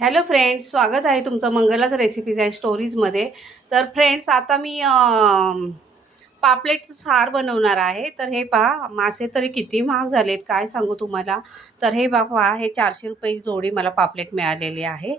Hello friends, स्वागत आहे तुमचं मंगलाच रेसिपीज अँड स्टोरीजमध्ये. तर फ्रेंड्स, आता मी पापलेटचं सार बनवणार आहे. तर हे पहा, मासे तरी किती महाग झालेत काय सांगू तुम्हाला. तर हे पहा, हे 400 रुपये जोडी मला पापलेट मिळालेली आहे.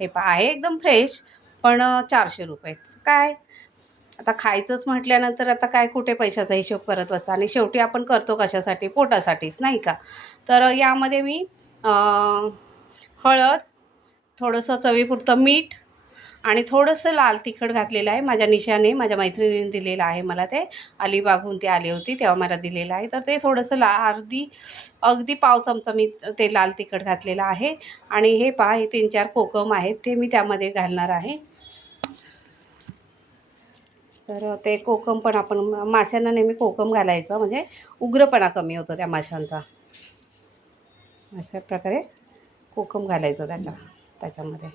हे पहा, आहे एकदम फ्रेश, पण 400 रुपये काय. आता खायचंच म्हटल्यानंतर आता काय कुठे पैशाचा हिशोब करत बसता, आणि शेवटी आपण करतो कशासाठी, पोटासाठीच नाही का. तर यामध्ये मी हळद, थोडंसं चवीपुरतं मीठ आणि थोडंसं लाल तिखट घातलेलं आहे. माझ्या निशाने, माझ्या मैत्रिणीने दिलेलं आहे मला. ते अलिबागहून ती आली होती तेव्हा मला दिलेलं आहे. तर ते थोडंसं अगदी पाव चमचा मी ते लाल तिखट घातलेलं आहे. आणि हे पहा, हे 3-4 कोकम आहेत, ते मी त्यामध्ये घालणार आहे. तर ते कोकम पण आपण माशांना नेहमी कोकम घालायचं, म्हणजे उग्रपणा कमी होतो त्या माशांचा. अशा प्रकारे कोकम घालायचं त्याच्यामध्ये.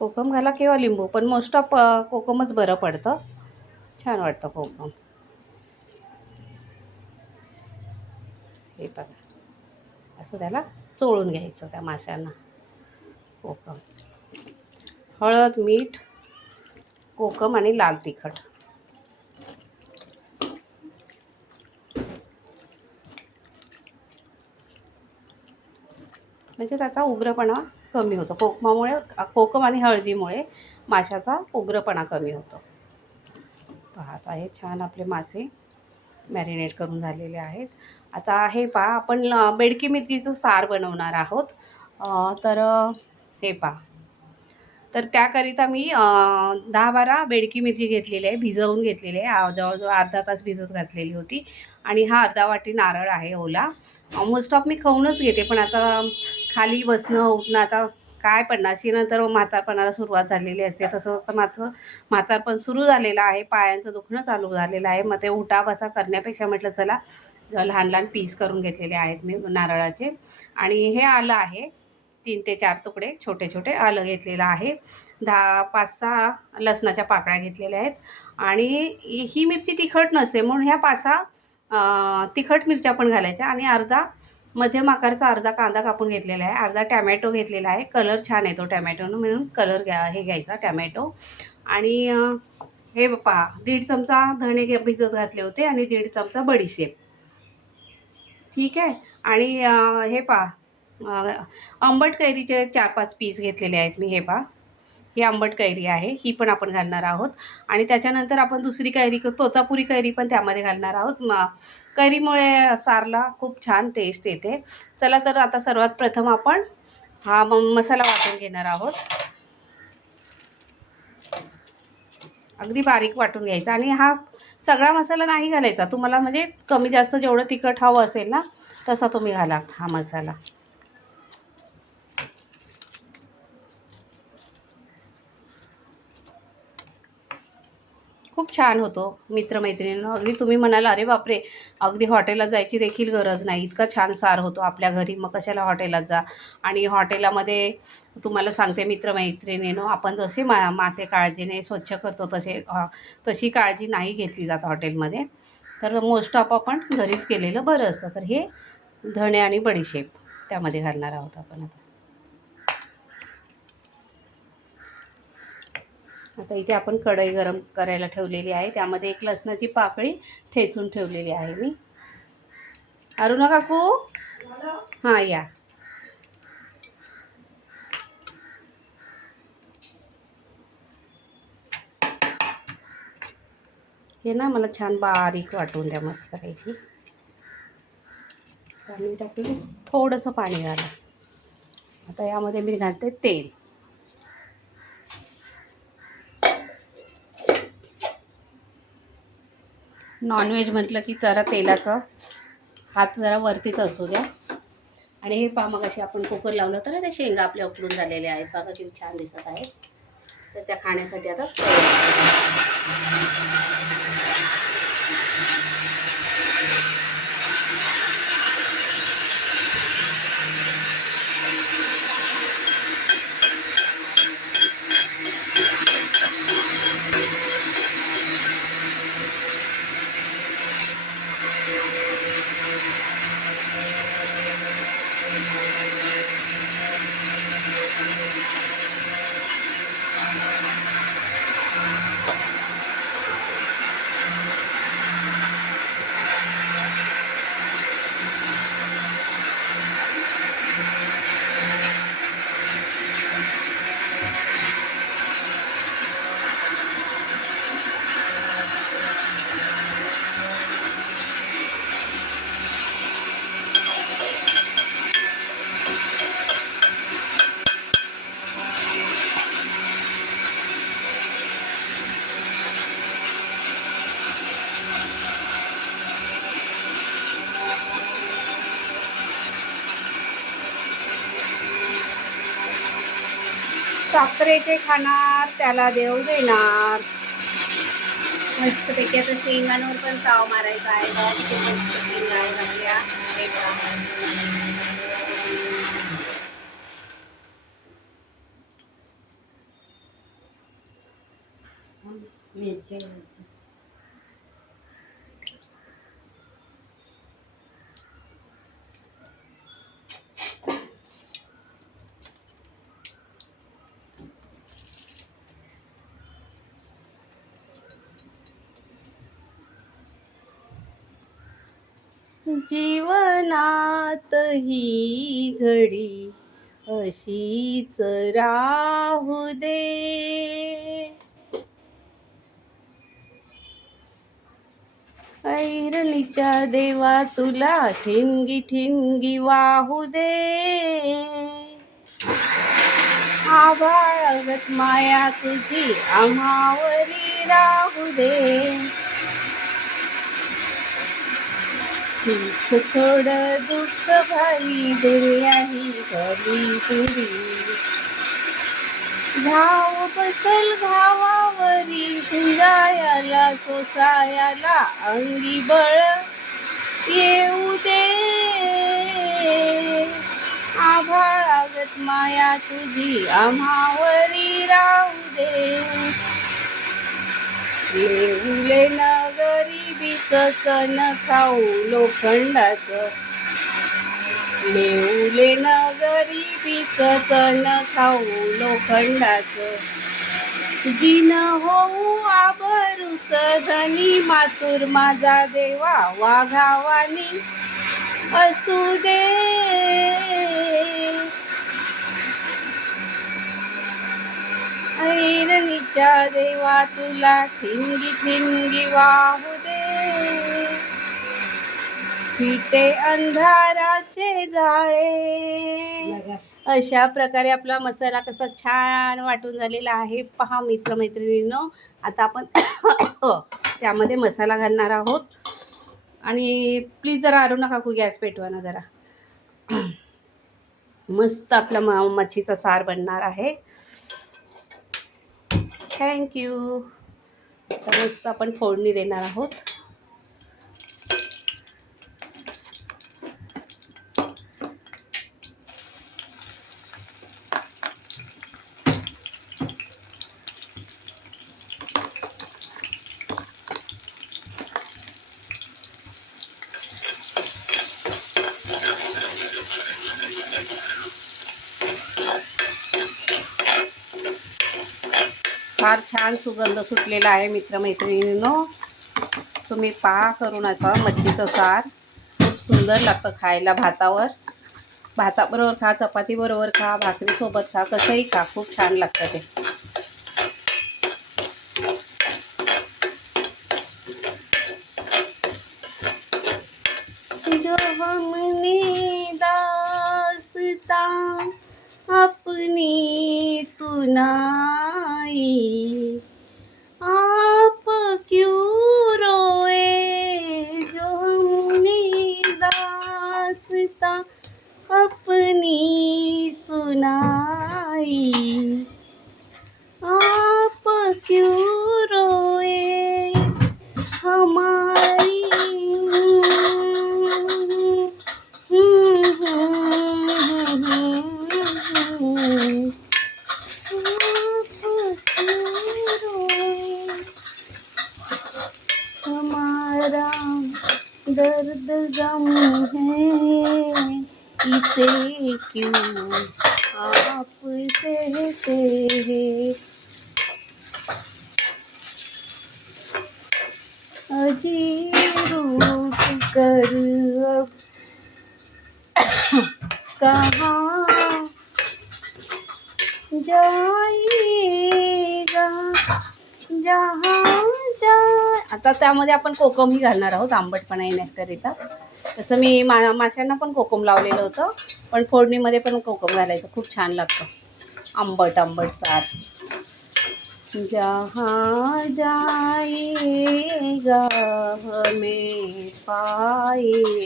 कोकम घाला किंवा लिंबू, पण मोस्ट ऑफ कोकमच बरं पडतं, छान वाटतं कोकम. हे बघा, असं त्याला चोळून घ्यायचं त्या माशांना. कोकम, हळद, मीठ, कोकम आणि लाल तिखट. म्हणजे त्याचा उग्रपणा कमी होतो. कोकम आणि हळदीमुळे माशाचा उग्रपणा कमी होतो. पाहत आहे, छान आपले मासे मॅरिनेट करून झालेले आहेत. आता हे पहा, आपण बेडकी मिरचीचं सार बनवणार आहोत. तर हे पहा, तर त्याकरिता मी 10-12 बेडकी मिरची घेतलेली आहे, भिजवून घेतलेली आहे. जवळजवळ अर्धा तास भिजत घातलेली होती. आणि हा अर्धा वाटी नारळ आहे ओला. मोस्ट ऑफ मी खाऊनच घेते, पण आता खाली बसणं उठणं, आता काय 50शी नंतर म्हातारपणाला सुरुवात झालेली असते. तसं तर माझं म्हातारपण सुरू झालेलं आहे, पायांचं दुखणं चालू झालेलं आहे. मग ते उठा बसा करण्यापेक्षा म्हटलं चला, लहान लहान पीस करून घेतलेले आहेत मी नारळाचे. आणि हे आलं आहे, 3 ते 4 तुकडे छोटे छोटे आलं घेतलेलं आहे. 5-6 लसणाच्या पाकळ्या घेतलेल्या आहेत. आणि ही मिरची तिखट नसते, म्हणून ह्या 5-6 तिखट मिरच्या पण घालायच्या. आणि मध्यम आकाराचा अर्धा कांदा कापून घेतलेला आहे. अर्धा टॅमॅटो घेतलेला आहे. कलर छान येतो टॅमॅटोनं, म्हणून कलर घ्यायचा टॅमॅटो. आणि हे पहा, 1.5 चमचा धणे भिजत घातले होते, आणि 1.5 चमचा बडीशेप. ठीक आहे. आणि हे पहा, आंबट कैरीचे 4-5 पीस घेतलेले आहेत मी. हे पहा, ही आंबट कैरी आहे, ही पण आपण घालणार आहोत. आणि त्याच्यानंतर आपण दुसरी कैरी, तोतापुरी कैरी पण त्यामध्ये घालणार आहोत. कैरीमुळे सारला खूप छान टेस्ट येते. चला, तर आता सर्वात प्रथम आपण हा मसाला वाटून घेणार आहोत. अगदी बारीक वाटून घ्यायचा. आणि हा सगळा मसाला नाही घालायचा तुम्हाला, म्हणजे कमी जास्त जेवढं तिखट हवं असेल ना, तसा तुम्ही घाला हा मसाला. खूप छान होतो मित्रमैत्रिणींना. अगदी तुम्ही म्हणाल, अरे बापरे, अगदी हॉटेलात जायची देखील गरज नाही, इतका छान सार होतो आपल्या घरी, मग कशाला हॉटेलात जा. आणि हॉटेलामध्ये तुम्हाला सांगते मित्रमैत्रिणींनो, आपण जसे मासे काळजीने स्वच्छ करतो तशी काळजी नाही घेतली जात हॉटेलमध्ये. तर मोस्ट ऑफ आपण घरीच केलेलं बरं असतं. तर हे धणे आणि बडीशेप त्यामध्ये घालणार आहोत आपण आता. आता इथे आपण कढई गरम करायला ठेवलेली आहे, त्यामध्ये 1 लसणाची पाकळी ठेचून ठेवलेली आहे मी. अरुणा काकू, हां या. हे ना मला छान बारीक वाटून द्या मस्तपैकी. पाणी टाकून थोडंसं पाणी घाला. आता यामध्ये मी घालते तेल. नॉनव्हेज म्हटलं की जरा तेलाचा हात जरा वरतीच असू द्या. आणि हे पहा, मग अशी आपण कुकर लावलं होतं ना, त्या शेंगा आपल्या उकडून झालेल्या आहेत बघा, किती छान दिसत आहेत. तर त्या खाण्यासाठी आता साखरेचे खाणार त्याला देव देणार. मस्तपैकी आता शेंगांवर पण ताव मारायचा आहे. मस्त शेंगा आहेत आपल्या. जीवनात ही घडी अशीच राहू दे. ऐरणीच्या देवा तुला ठिणगी ठिणगी वाहू दे. आभाळागत माया तुझी आम्हावरी राहू दे. सुख थोडं दुःख भारी दुनिया ही भली तुरी. धाव बसल घावावरी तुझायाला सोसायाला अंगी बळ येऊ दे. आभाळागत माया तुझी आम्हावरी राहू दे. येऊले न गरिबीचं सण खाऊ लोखंडाचं. लेऊले न गरिबीचं सण खाऊ लोखंडाचं. जिन होऊ आभरूच धनी मातूर माझा देवा वाघावानी असू दे. ऐरणीच्या देवा तुला ठिणगी ठिणगी वाहू दे. फिटे अंधाराचे जाळे. अशा प्रकारे आपला मसाला कसा छान वाटून झालेला आहे पहा मित्रमैत्रिणींनो. आता आपण त्यामध्ये मसाला घालणार आहोत. आणि प्लीज जरा आरू नका काकू, गॅस पेटवा ना जरा. मस्त आपला मच्छीचा सार बनणार आहे. थँक्यू. तर मस्त आपण फोडणी देणार आहोत. फार छान सुगंध सुटलेला आहे मित्रमैत्रिणींनो. तुम्ही पहा करून आता मच्छीचं सार खूप सुंदर लागतं खायला. भाताबरोबर खा, चपातीबरोबर खा, भाकरीसोबत खा, कसंही खा, खूप छान लागतं ते. जो हमने दास्तां अपनी सुनाई, आप क्यों रोए. जो हमने दास्तां अपनी सुनाई, आप क्यों रोए. हमारी हमारा दर्द गम है, इसे क्यों आप सहते हैं. अजी रूठ कर अब कहाँ जाएगा, जहाँ जाए. आता त्यामध्ये आपण कोकमही घालणार आहोत आंबटपणा येण्याकरिता. तसं मी माशांना पण कोकम लावलेलं होतं, पण फोडणीमध्ये पण कोकम घालायचं, खूप छान लागतं आंबट आंबट सार. जहाँ जाएगा हमें पाएगा,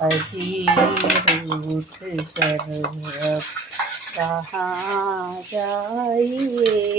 अजी रूठ कर जहाँ जाइएगा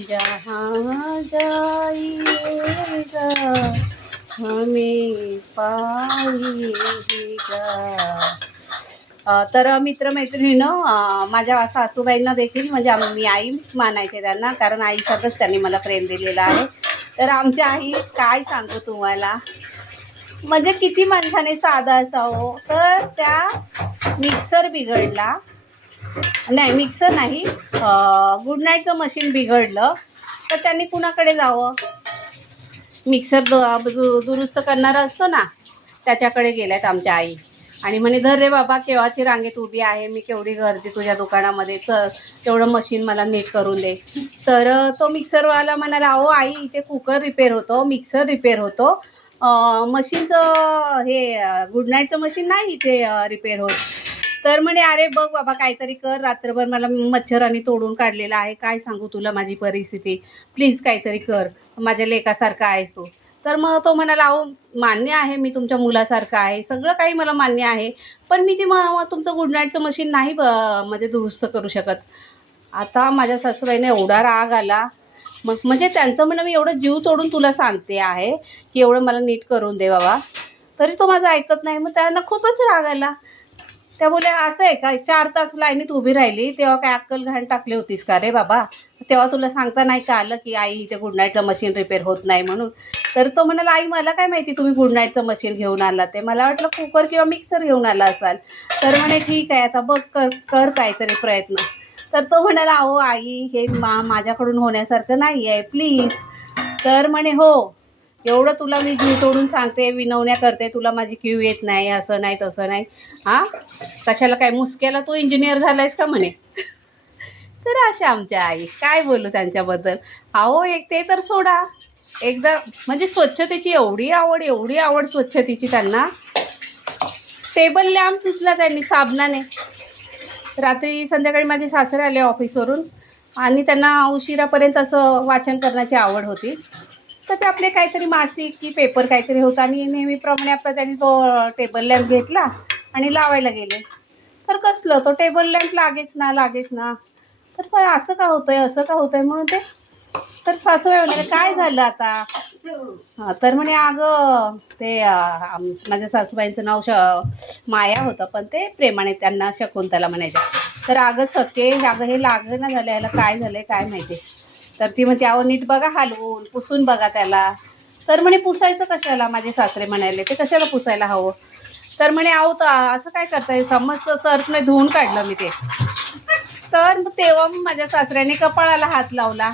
जहाँ जाइएगा हमें पाइएगा. तर मित्रमैत्रिणीनं माझ्या सासूबाईंना देखील म्हणजे मी आई मानायचे त्यांना, कारण आईसारखंच त्यांनी मला प्रेम दिलेलं आहे. तर आमच्या आई काय सांगू तुम्हाला, म्हणजे किती माणसाने साधा असावं. तर त्या मिक्सर बिघडला, नाही मिक्सर नाही, गुड नाईटचं मशीन बिघडलं. तर त्यांनी कुणाकडे जावं, मिक्सर दुरुस्त करणारा असतो ना त्याच्याकडे गेल्यात आमच्या आई. आणि म्हणे धर रे बाबा, केव्हाची रांगेत उभी आहे मी, केवढी गर्दी तुझ्या दुकानामध्ये, तेवढं मशीन मला नीट करून दे. तर तो मिक्सरवाला म्हणाला, अहो आई इथे कुकर रिपेअर होतो, मिक्सर रिपेअर होतो, मशीनचं हे गुड नाईटचं मशीन नाही इथे रिपेअर होत. तर म्हणे अरे बघ बाबा काहीतरी कर, रात्रभर मला मच्छरांनी तोडून काढलेला आहे, काय सांगू तुला माझी परिस्थिती, प्लीज काहीतरी कर, माझ्या लेकासारखा आहेस तू. तर मग तो म्हणाला, अहो मान्य आहे मी तुमच्या मुलासारखं आहे, सगळं काही मला मान्य आहे, पण मी तुमचं गुड नाईटचं मशीन नाही म्हणजे दुरुस्त करू शकत. आता माझ्या सासूबाईने एवढा राग आला, मग म्हणजे त्यांचं म्हणणं मी एवढं जीव तोडून तुला सांगते आहे की एवढं मला नीट करून दे बाबा, तरी तो माझं ऐकत नाही. मग त्यांना खूपच राग आला. त्या बोले असं आहे का, 4 तास लाईनीत उभी राहिली तेव्हा काय अक्कल घाण टाकली होतीस का रे बाबा, तेव्हा तुला सांगता नाही का आलं की आई इथे गुड नाईटचं मशीन रिपेअर होत नाही म्हणून. तर तो म्हणाला, आई मला काय माहिती तुम्ही गुड नाईटचं मशीन घेऊन आला, ते मला वाटलं कुकर किंवा मिक्सर घेऊन आला असाल. तर म्हणे ठीक आहे आता बघ कर काहीतरी प्रयत्न. तर तो म्हणाला, अहो आई हे माझ्याकडून होण्यासारखं नाही आहे प्लीज. तर म्हणे हो, एवढं तुला मी जीव तोडून सांगते, विनवण्या करते, तुला माझी क्यू येत नाही, असं नाही तसं नाही, हां कशाला काय मुसक्याला तू इंजिनियर झालायस का म्हणे. तर अशा आमच्या आई, काय बोलू त्यांच्याबद्दल. अहो एक ते तर सोडा, एकदा म्हणजे स्वच्छतेची एवढी आवड स्वच्छतेची त्यांना. टेबल लॅम्प धुतला त्यांनी साबणाने. रात्री संध्याकाळी माझे सासरे आले ऑफिसवरून आणि त्यांना उशिरापर्यंत असं वाचन करण्याची आवड होती. तर ते आपले काहीतरी मासिक की पेपर काहीतरी होता आणि नेहमीप्रमाणे आपला त्यांनी तो टेबल लॅम्प घेतला आणि लावायला गेले. तर कसलं तो टेबल लॅम्प लागेच ना. तर काय असं का होतंय म्हणून ते. तर सासूबाई म्हणाले काय झालं आता. हां तर म्हणे अगं ते माझ्या सासूबाईंचं नाव माया होतं, पण ते प्रेमाने त्यांना शकुंतला म्हणायच्या. तर अगं सखे अगं हे लागलं ना झालं, याला काय झालं काय माहिती. तर ती म्हणते अहो नीट बघा, हलवून पुसून बघा त्याला. तर म्हणे पुसायचं कशाला, माझे सासरे म्हणाले ते कशाला पुसायला हवं. तर म्हणे अहो तर असं काय करताय, समजतं सर्फने धुवून काढलं मी ते. तर तेव्हा माझ्या सासऱ्याने कपाळाला हात लावला.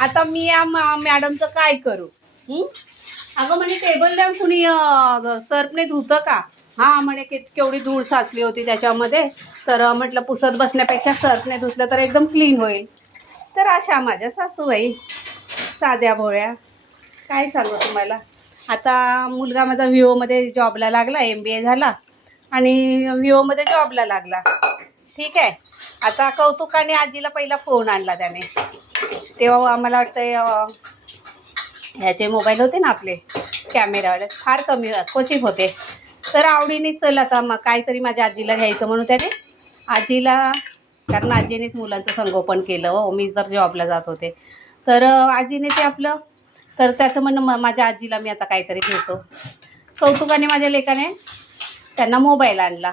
आता मी या मॅडमचं काय करू. अगं म्हणे टेबल लॅम्प कुणी सर्फने धुतं का. हां म्हणे केवढी धूळ साचली होती त्याच्यामध्ये, तर म्हटलं पुसत बसण्यापेक्षा सर्फने धुतलं तर एकदम क्लीन होईल. तर अशा माझ्या सासूबाई साध्या भोळ्या, काय सांगू तुम्हाला. आता मुलगा माझा विवोमध्ये जॉबला लागला, MBA झाला आणि विवोमध्ये जॉबला लागला. ठीक आहे. आता कौतुकाने आजीला पहिला फोन आणला त्याने. तेव्हा आम्हाला वाटतं ह्याचे मोबाईल होते ना आपले कॅमेरावाले, फार कमी क्वचित होते. तर आवडीने चल आता मग काहीतरी माझ्या आजीला घ्यायचं म्हणून त्याने आजीला, कारण आजीनेच मुलांचं संगोपन केलं हो, मी तर जॉबला जात होते. तर आजीने ते आपलं, तर त्याचं म्हणणं माझ्या आजीला मी आता काहीतरी घेतो. कौतुकाने माझ्या लेकाने त्यांना मोबाईल आणला.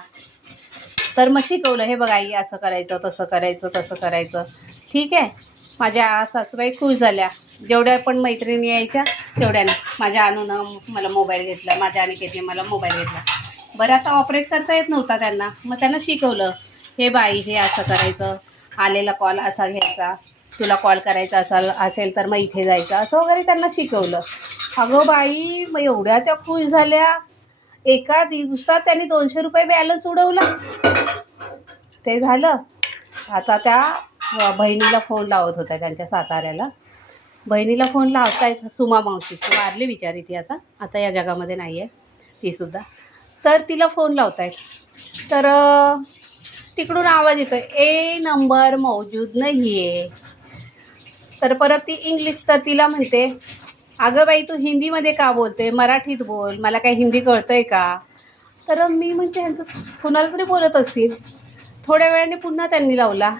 तर मग शिकवलं, हे बघा आई असं करायचं तसं करायचं. ठीक आहे. माझ्या सासूबाई खुश झाल्या. जेवढ्या पण मैत्रिणी यायच्या तेवढ्याने माझ्या अनुनं मला मोबाईल घेतला, माझ्या अनिकेतने मला मोबाईल घेतला. बरं आता ऑपरेट करता येत नव्हता त्यांना, मग त्यांना शिकवलं, हे बाई हे असं करायचं, आलेला कॉल असा घ्यायचा, तुला कॉल करायचा असेल तर मग इथे जायचं, असं वगैरे त्यांना शिकवलं. अगं बाई मग एवढ्या त्या खुश झाल्या. एका दिवसात त्यांनी 200 रुपये बॅलन्स उडवला. ते झालं. आता त्या बहिणीला फोन लावत होत्या त्यांच्या साताऱ्याला. बहिणीला फोन लावतायत, सुमा मावशी वारली बिचारी ती, आता या जगामध्ये नाही आहे तीसुद्धा. तर तिला फोन लावतायत. तर तिकडून आवाज येतो, ए नंबर मौजूद नाही आहे. तर परत ती इंग्लिश, तर तिला म्हणते अगं बाई तू हिंदीमध्ये का बोलते, मराठीत बोल, मला काय हिंदी कळतं आहे का. तर मी म्हणते ह्यांचं कुणाला तरी बोलत असतील. थोड्या वेळाने पुन्हा त्यांनी लावला,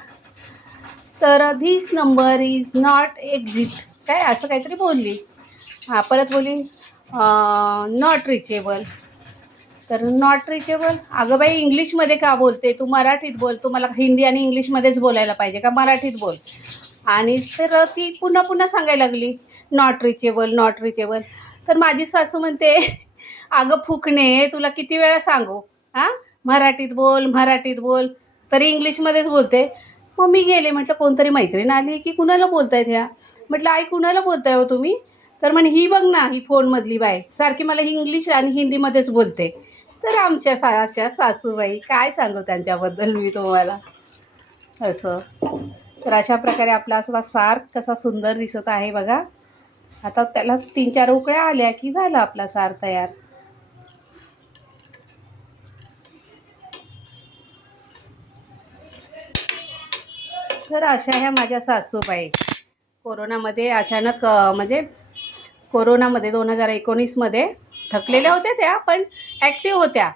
तर this number is not exit काय असं काहीतरी बोलली. हां, परत बोलली नॉट रिचेबल. तर नॉट रिचेबल, अगं बाई इंग्लिशमध्ये का बोलते तू, मराठीत बोल. तू मला हिंदी आणि इंग्लिशमध्येच बोलायला पाहिजे का, मराठीत बोल. आणि तर ती पुन्हा पुन्हा सांगायला लागली नॉट रिचेबल नॉट रिचेबल. तर माझी सासू म्हणते अगं फुकणे, तुला किती वेळा सांगू, हां मराठीत बोल मराठीत बोल, तरी इंग्लिशमध्येच बोलते. मग मी गेले, म्हटलं कोणतरी मैत्रीण आली की कुणाला बोलतायत ह्या. म्हटलं आई कुणाला बोलताय हो तुम्ही. तर म्हणे ही बघ ना, ही फोनमधली बाई सारखी मला इंग्लिश आणि हिंदीमध्येच बोलते. तर आमच्या अशा सासूबाई, काय सांगू त्यांच्याबद्दल मी तुम्हाला असं. तर अशा प्रकारे आपला असा सार कसा सुंदर दिसत आहे बघा. आता त्याला 3-4 उकळ्या आल्या की झाला आपला सार तयार. तर अशा ह्या माझ्या सासूबाई कोरोनामध्ये अचानक म्हणजे कोरोनामध्ये 2019मध्ये थकलेल्या होत्या त्या, पण ॲक्टिव्ह होत्या.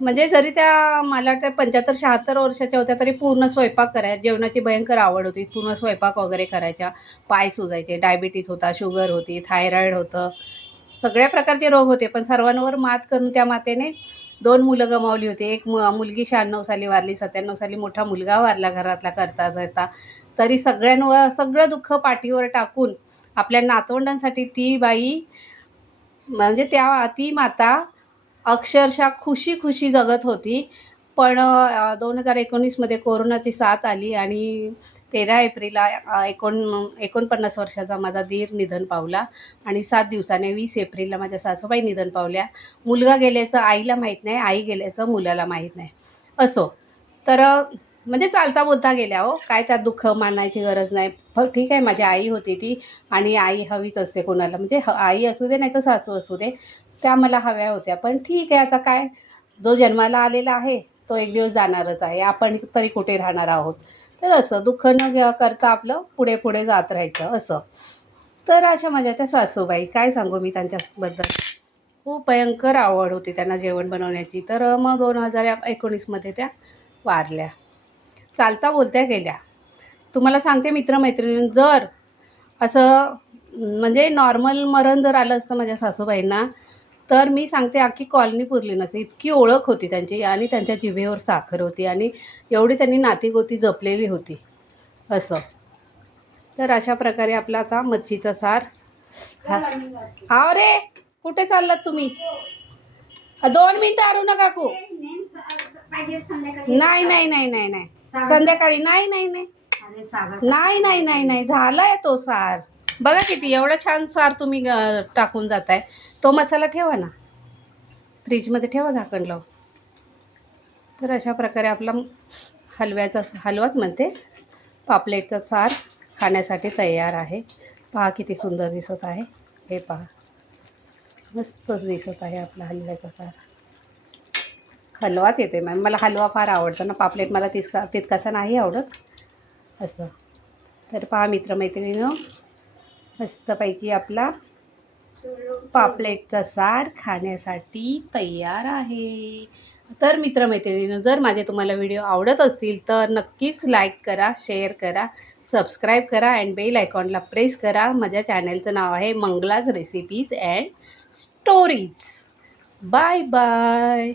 म्हणजे जरी त्या मला वाटतं 75-76 वर्षाच्या होत्या, तरी पूर्ण स्वयंपाक करायच्या. जेवणाची भयंकर आवड होती, पूर्ण स्वयंपाक वगैरे करायच्या. पाय सुजायचे, डायबिटीज होता, शुगर होती, थायरॉईड होतं, सगळ्या प्रकारचे रोग होते. पण सर्वांवर मात करून त्या मातेने 2 मुलं गमावली होती. एक मुलगी 96 साली वारली, 97 साली मोठा मुलगा वारला घरातला करता करता. तरी सगळ्यांवर सगळं दुःख पाठीवर टाकून आपल्या नातवंडांसाठी ती बाई, म्हणजे ती माता अक्षरशः खुशी जगत होती. पण 2019मध्ये कोरोनाची साथ आली आणि 13 एप्रिलला 49 वर्षाचा माझा दीर निधन पावला आणि 7 दिवसाने 20 एप्रिलला माझ्या सासूबाई निधन पावल्या. मुलगा गेल्याचं आईला माहीत नाही, आई गेल्याचं मुलाला माहीत नाही. असो, तर म्हणजे चालता बोलता गेल्या हो, काय त्यात दुःख मानायची गरज नाही. हो ठीक आहे, माझी आई होती ती, आणि आई हवीच असते कोणाला, म्हणजे आई असू दे नाही तर सासू असू दे, त्या मला हव्या होत्या. पण ठीक आहे, आता काय, जो जन्माला आलेला आहे तो एक दिवस जाणारच आहे, आपण तरी कुठे राहणार आहोत. तर असं दुःख न करता आपलं पुढे पुढे जात राहायचं असं. तर अशा माझ्या त्या सासूबाई, काय सांगू मी त्यांच्याबद्दल, खूप भयंकर आवड होती त्यांना जेवण बनवण्याची. तर मग 2019मध्ये त्या वारल्या, चालता बोलत्या गेल्या. तुम्हाला सांगते मित्रमैत्रिणी, जर असं म्हणजे नॉर्मल मरण जर आलं असतं माझ्या सासूबाईंना, तर मी सांगते अख्खी कॉलनी पुरली नसते. इतकी ओळख होती त्यांची आणि त्यांच्या जिभेवर साखर होती आणि एवढी त्यांनी नातीगोती जपलेली होती असं. तर अशा प्रकारे आपला आता मच्छीचा सार. हा रे, कुठे चाललात तुम्ही. 2 मिनिटं आरू ना काकू. नाही नाही नाही नाही नाही, संध्याकाळी नाही नाही नाही नाही नाही नाही नाही, झालाय तो सार बघा किती, एवढा छान सार तुम्ही टाकून जाताय. तो मसाला ठेवा ना फ्रीजमध्ये, ठेवा झाकण लावून. तर अशा प्रकारे आपला हलवाच म्हणते, पापलेटचा सार खाण्यासाठी तयार आहे. पहा किती सुंदर दिसत आहे, हे पहा मस्तच दिसत आहे आपला हलव्याचा सार. हलवाच येते मॅम, मला हलवा फार आवडतो ना, पापलेट मला तितकासा नाही आवडत असं. तर पहा मित्रमैत्रिणींनो, मस्तपैकी आपला पापलेटचा सार खाण्यासाठी तयार आहे. तर मित्रमैत्रिणींनो, जर माझे तुम्हाला व्हिडिओ आवडत असतील तर नक्कीच लाईक करा, शेअर करा, सबस्क्राईब करा अँड बेल आयकॉनला प्रेस करा. माझ्या चॅनलचं नाव आहे Mangala's recipes and stories. Bye bye.